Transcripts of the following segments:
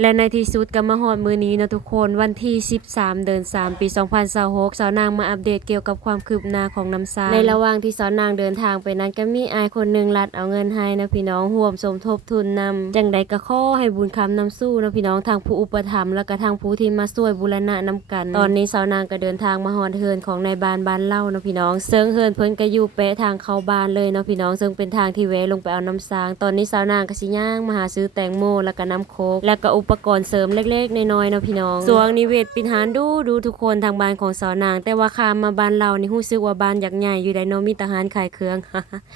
และในที่สุดก็มาฮอดมื้อนี้เนาะทุกคนวันที่13เดือน3ปี2026สาวนางมาอัปเดตเกี่ยวกับความคืบหน้าของน้ำซางในระหว่างที่สาวนางเดินทางไปนั้นก็มีอายคนหนึงรัดเอาเงินให้นะพี่น้องร่วมสมทบทุนนำจังใดก็ขอให้บุญคำนำสู้นะพี่น้องทางผู้อุปถัมภ์และก็ทางผู้ที่มาช่วยบูรณะนํกันตอนนี้สาวนางก็เดินทางมาฮอดเฮือนของนายบ้านเล่านะพี่น้องซึ่งเฮือนเพิ่นก็อยู่เป๊ะทางเข้าบ้านเลยเนาะพี่น้องซึ่งเป็นทางที่แวะลงไปเอาน้ำซางตอนนี้สาวนางก็สิย่างมาหาซื้อแตงโมแล้วก็น้ำโค้กแล้วก็อุปกรณ์เสริมเล็กๆน้อยๆเนาะพี่น้องสวงนิเวศปินหารดูทุกคนทางบ้านของสาวนางแต่ว่าข้ามมาบ้านเรานี่รู้สึกว่าบ้านอยากใหญ่อยู่ได้เนาะมีทหารขายเครื่อง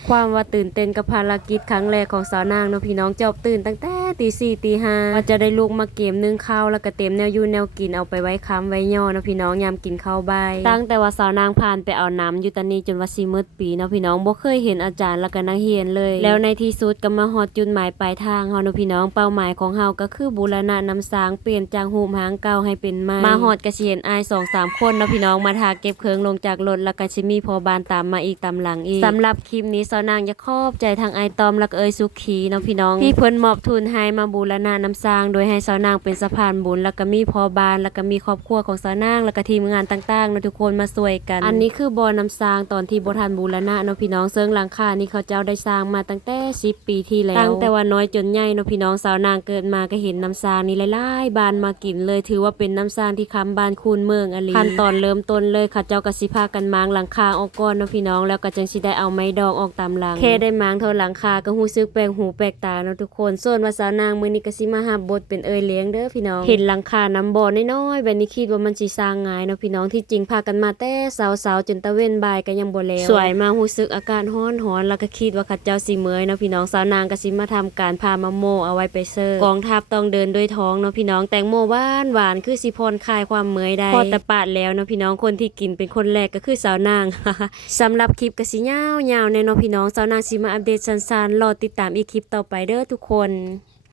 ความว่าตื่นเต้นกับภารกิจครั้งแรกของสาวนางเนาะพี่น้องจอบตื่นตั้งแต่ตี4ตี5ว่าจะได้ลุกมาเกมนึ่งข้าวแล้วก็เต็มแนวอยู่แนวกินเอาไปไว้ค้ำไว้ย่อเนาะพี่น้องยามกินข้าวบ่ายตั้งแต่ว่าสาวนางผ่านไปเอาน้ำอยู่ตอนนี้จนว่าสิมืดปีเนาะพี่น้องบ่เคยเห็นอาจารย์แล้วก็นักเรียนเลยแล้วในที่สุดก็มาฮอดจุดหมายปลายทางเฮาเนาะพี่น้องเป้าหมายของเฮาก็คือบูรณะน้ำซางเปลี่ยนจากหูหางเก่าให้เป็นไม้มาฮอดก็สิเห็นอ้าย 2-3 คนเนาะพี่น้องมาทาเก็บเครื่องลงจากรถแล้วก็สิมีพ่อบ้านตามมาอีกตามหลังอีกสำหรับคลิปนี้สาวนางอยากขอบใจทางอ้ายตอมและก็เอ้ยสุขีเนาะพี่น้องที่เพิ่นมอบทุนให้มาบูรณะน้ำซางโดยให้สาวนางเป็นสะพานบุญแล้วก็มีพ่อบ้านแล้วก็มีครอบครัวของสาวนางแล้วก็ทีมงานต่างๆเนาะทุกคนมาช่วยกันอันนี้คือบ่อน้ำซางตอนที่บ่ทันบูรณะเนาะพี่น้องเซิงหลังคานี่เขาเจ้าได้สร้างมาตั้งแต่10 ปีที่แล้วตั้งแต่ว่าน้อยจนใหญ่เนาะพี่น้องสาวนางเกิดมาก็เห็นน้ำซางนี่หลายๆบ้านมากินเลยถือว่าเป็นน้ำซางที่ค้ำบ้านคูนเมืองอลีขั้นตอนเริ่มต้นเลยเขาเจ้าก็สิพากันมางหลังคาออกก่อนเนาะพี่น้องแล้วก็จังสิได้เอาไม้ดองออกตามหลังแค่ได้มางเท่าหลังคาก็รู้สึกแปลกหูแปลกตาเนาะทุกคนส่วนว่าสาวนางมื้อนี้ก็สิมารับบทเป็นเอยเลี้ยงเด้อพี่น้องเห็นหลังคาน้ำบ่อน้อยๆแบบนี้คิดว่ามันสิสร้างง่ายเนาะพี่น้องที่จริงพากันมาแต่เช้าๆจนตะเว้นบ่ายก็ยังบ่แล้วสวยมารู้สึกอากาศร้อนแล้วก็คิดว่าเขาเจ้าสิเมื่อยเนาะพี่น้องสาวนางก็สิมาทำการพามะโมเอาไว้ไปเสิร์ฟกองทัพต้องเดินด้วยท้องเนาะพี่น้องแตงโมหวานคือสิพรคลายความเมื่อยได้พอแต่ปาดแล้วเนาะพี่น้องคนที่กินเป็นคนแรกก็คือสาวนาง สำหรับคลิปก็สิยาวๆแน่เนาะพี่น้องสาวนางสิมาอัปเดตสั้นๆรอติดตามอีกคลิปต่อไปเด้อทุกคน